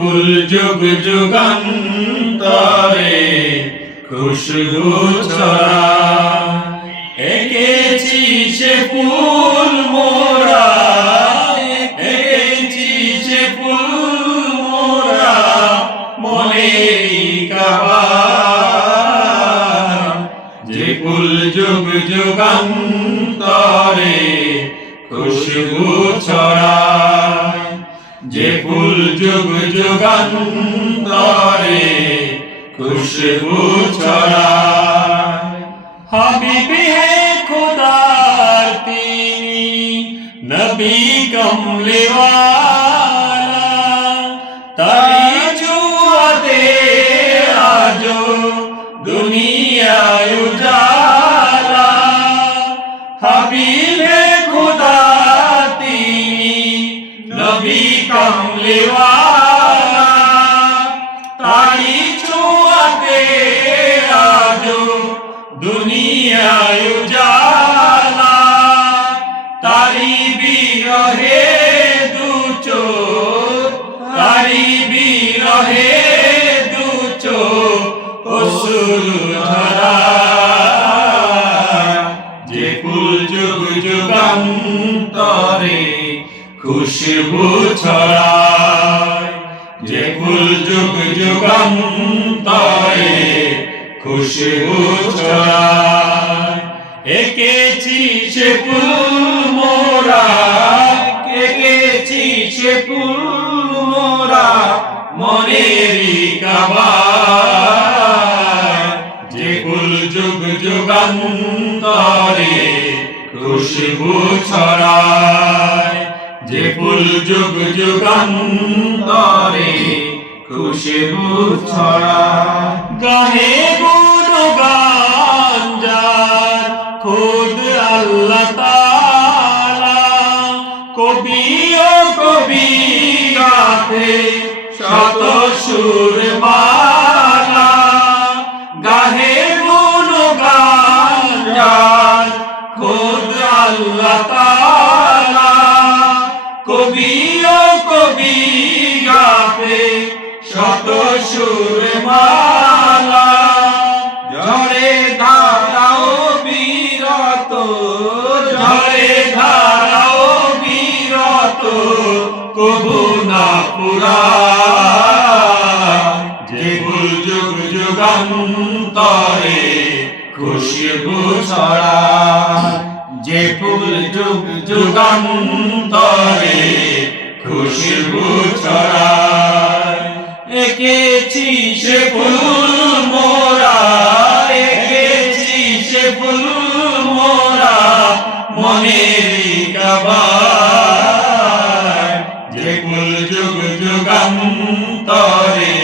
ফুল যুগ যুগান্তরে খুশবু ছড়ায়। এঁকেছি সে ফুল মোরা, এঁকেছি সে ফুল মোরা মনেরই কাবায়। যে ফুল যুগ যুগান্তরে খুশবু ছড়ায়, যে ফুল যুগ যুগান্তরে খুশবু ছড়ায়। হাবিবি হে খুদার তিনি নবী কমলে ওয়ালা, তারি ছোঁয়াতে আজো দুনিয়ায় উজালা। হাবিব হে খুদা তিনি নবী কমলে ওয়ালা, তারি ছোঁয়াতে আজো দুনিয়ায় উজালা। তারি বিরহে দু চোখ, তারি বিরহে দু চোখ অশ্রু ঝরায়। যে ফুল যুগ যুগান্তরে খুশবু ছড়ায়, যে ফুল যুগ যুগান্তরে খুশবু ছড়ায়। এঁকেছি সে ফুল মোরা, এঁকেছি সে ফুল মোরা মনেরই কাবায়। যে ফুল যুগ যুগান্তরে খুশবু ছড়ায়, যে ফুল যুগ যুগান্তরে খুশবু ছড়ায়। গাহে গুণগান যার খুদ আল্লাহ তাআলা, কবি ও কবি গাথে শত সুর মালা। গাহে গুণগান যার খুদ আল্লাহ তাআলা, কবি ও কবি গাথে শত সুর মালা। ঝরে ধারাও বিরত, ঝরে ধারাও বিরত কবু না ফুরায়। যে ফুল যুগ যুগান্তরে খুশবু ছড়ায়, যে ফুল যুগ যুগান্তরে খুশবু ছড়ায়। এঁকেছি সে ফুল মোরা, এঁকেছি সে ফুল মোরা মনেরই কাবায়। যে ফুল যুগ যুগান্তরে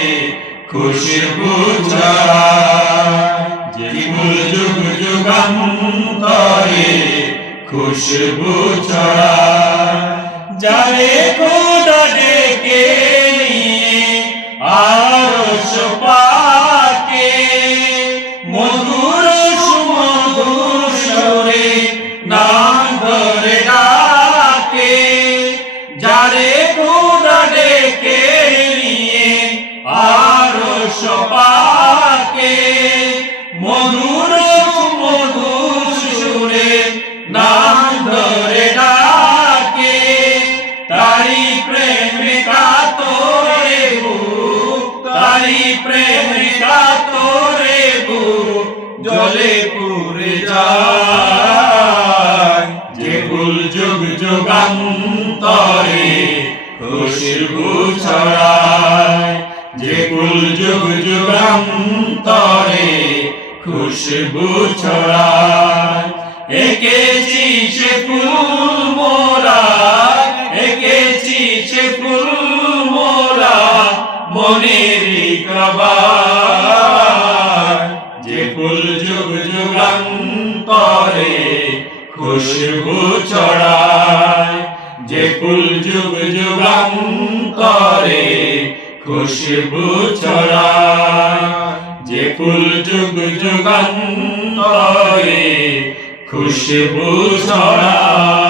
খুশবু ছড়ায়, যে ফুল যুগ যুগান্তরে খুশবু ছড়ায়। যারে খোদা ডেকে নিয়ে আরশ পাকে, মধুর সুমধুর সুরে নাম ধরে ডাকে। যারে খোদা ডেকে নিয়ে আরশ পাকে, মধুর সুমধুর সুরে নাম ধরে ডাকে। তারি প্রেমে কাতরে বুক, তারি প্রেমে কাতরে বুক জলে পুরে যায়। যে ফুল যুগ যুগান্তরে খুশবু ছড়ায়, যে ফুল যুগ যুগান্তরে খুশবু ছড়ায়। এঁকেছি সে ফুল মোরা, এঁকেছি সে ফুল মোরা মনেরই কাবায়। যে ফুল যুগ যুগান্তরে খুশবু ছড়ায়, যে ফুল যুগ যুগান্তরে খুশবু ছড়ায়। যে ফুল যুগ যুগান্তরে খুশবু ছড়ায়।